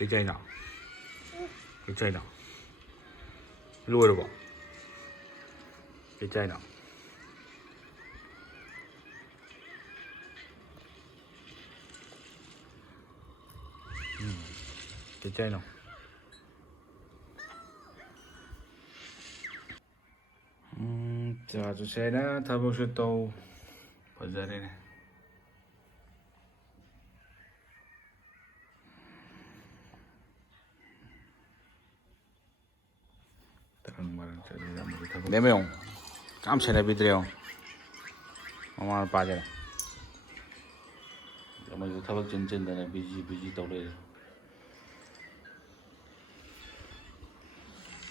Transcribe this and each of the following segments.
cái chay nào cái chay nào lùi được bỏ cái chay nào cái chay nào 자, 저 쟤는 타보시 또 버자리네. 네 명, 깜짝이야 비드려. 엄마 빠져라. 엄마 타박 전전다네 비지 떠오래.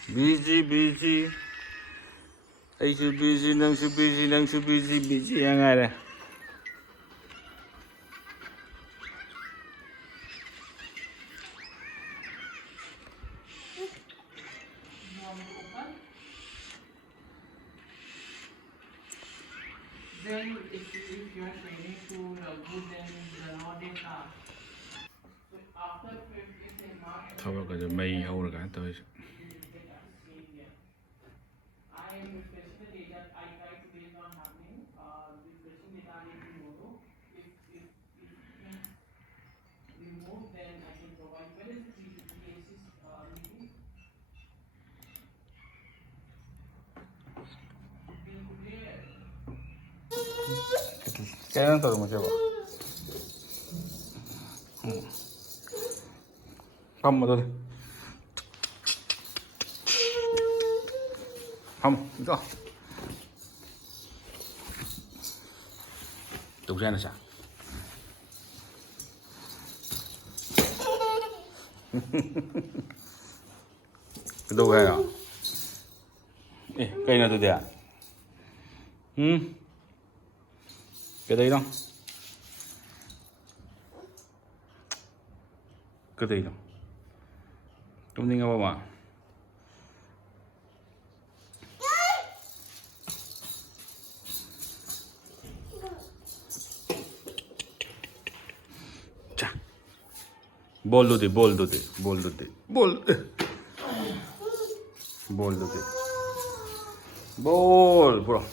비지. 아이수 비지 낭수 비지 양아래. Then if you are training to rugby, then the raw data. So after 15th March, 타박까지 매일 하우를 가 또. I am refreshing the data. I try to based on happening. Refreshing data is removed. If removed, then I can provide. Where is the TAC's meeting? 깨는 또 뭐 저거. 밥 먹어. 밥 이거. đầu tiên là sao? Cái đâu đây à? Ê, cây nào từ à? Cái đấy đâu? Cái đấy đâu? Trong tiếng đâu mà? 자, 볼도 돼. 볼 불어.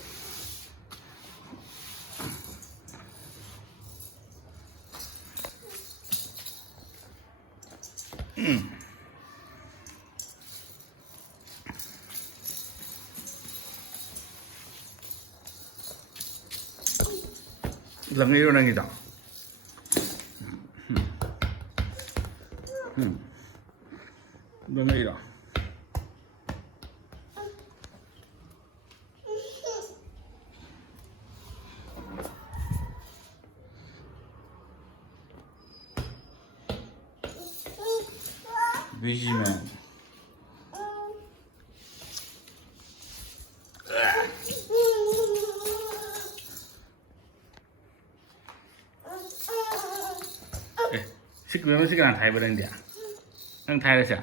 lần yêu này gì đó lần này đó busy man. 왜 시간 안 타이버는데? 응 타이르자.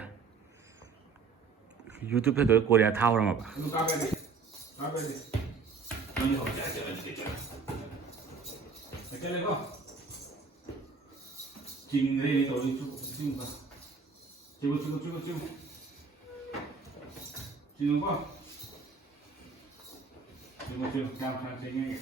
유튜브에도 코리아 타오라마 봐. 까베리. 너희 거기 짜자. cái có trình đây này tôi chụp vào chụp qua chụp cam sang trên ngay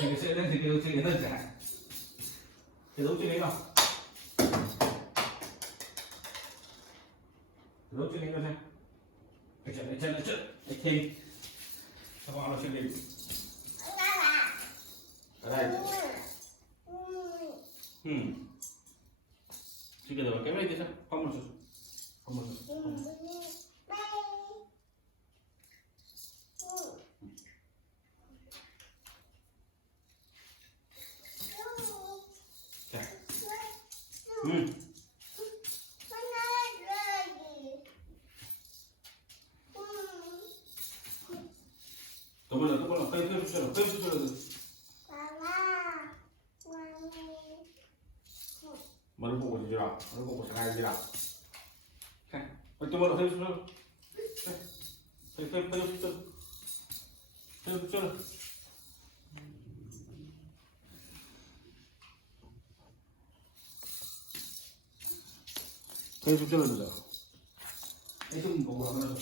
thì sẽ lên thì điều chỉnh đơn giản cái dấu chân đấy nào dấu chân đấy đâu xem chân thêm sao bọn nó chân đi ở đây chứ cái đó cái này thì sao không một 머리 보고 지라. 머리 보고 생각해 지라. 또 뭐라 해 줘. 계속 찔러주자. 계속 보고 하면서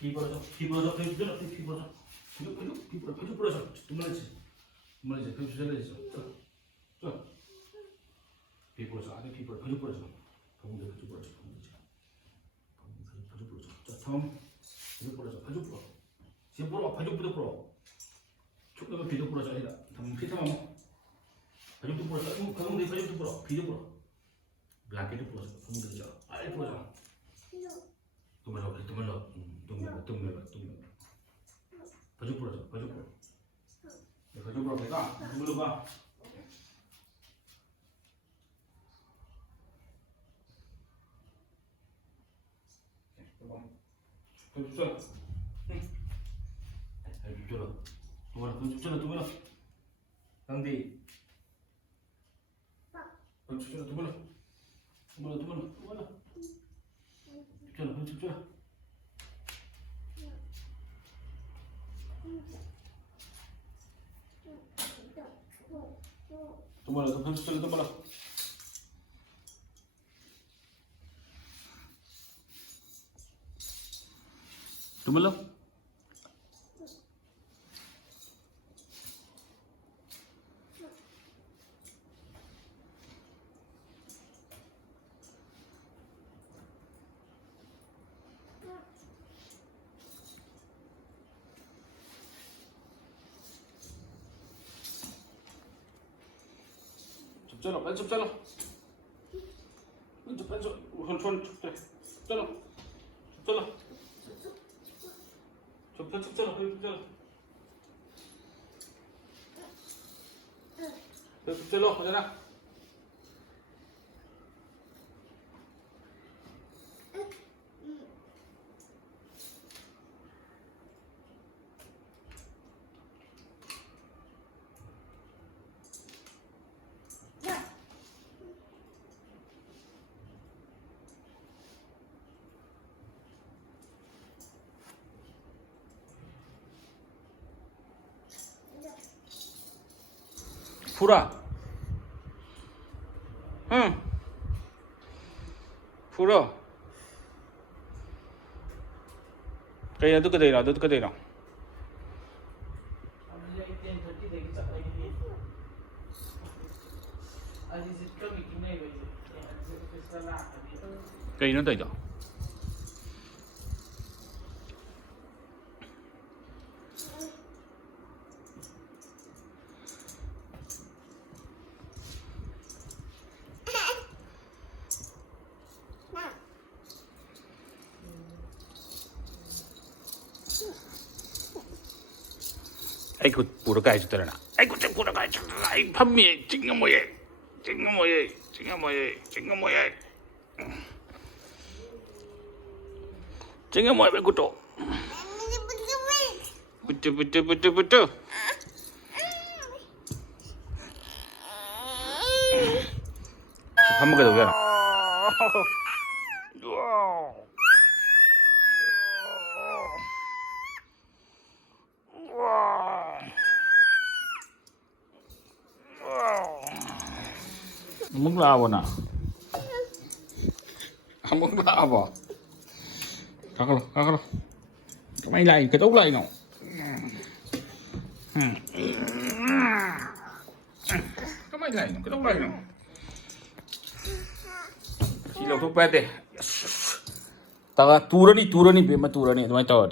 피 벌어져, 계속 찔러, 피 벌어져. 계속 벌어져. 두말이지, 계속 찔러지죠. 자, 피 벌어져, 안에 피 벌어져, 계속 벌어져. 거기서 계속 벌어져, 계속 벌어져. 자, 다음 계속 벌어져, 계속 벌어. 지금 벌어, 계속 벌어. 조금만 계속 벌어져 아니라, 다음 피타만 먹. 계속 벌어져, 가운데 계속 벌어, 계속 벌어. Laki itu pulas, kamu kerja, air pulas. Tumelo, baju pulas, baju pulas. Baju pulas kita, tumelo ba. Tumelo. Nanti. Tumelo. tumelo. 좁잖아, 빨리 좁잖아. 왼쪽, 손 좁잖아. 좁잖아. 좁잖아, 빨리 좁잖아. 좁잖아, 하잖아. 풀어. 응. 풀어. 그래, 너도 그대로. 그래, 이런 데 있다. 아이고 물어가 해주더라. 아이고 좀 물어가 해주더라. 아이 판미 찡가 뭐야. 찡가 뭐야 배고도. 부뚜. 밥 먹어도 왜? Muốn lao nè, không muốn lao vào, cắt luôn, cái máy này cái tốt này nè, cái máy này cái tốt này nè, chỉ là thuốc bét đi, ta turani bị mà turani, tụi mày chờ,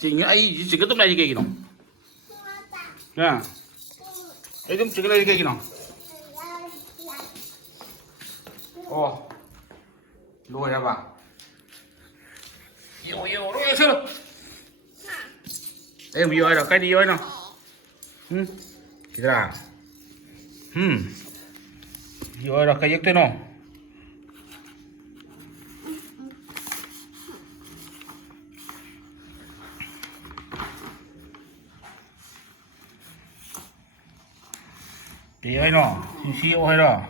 chỉ cái tấm này cái gì nào, nha, cái tấm chỉ cái này cái gì nào, lùi ra bà, rồi chưa, em vô rồi cái đi vô nào, cái ra, vô rồi cái giấc thế nào. 때 하이나, CEO 하이라.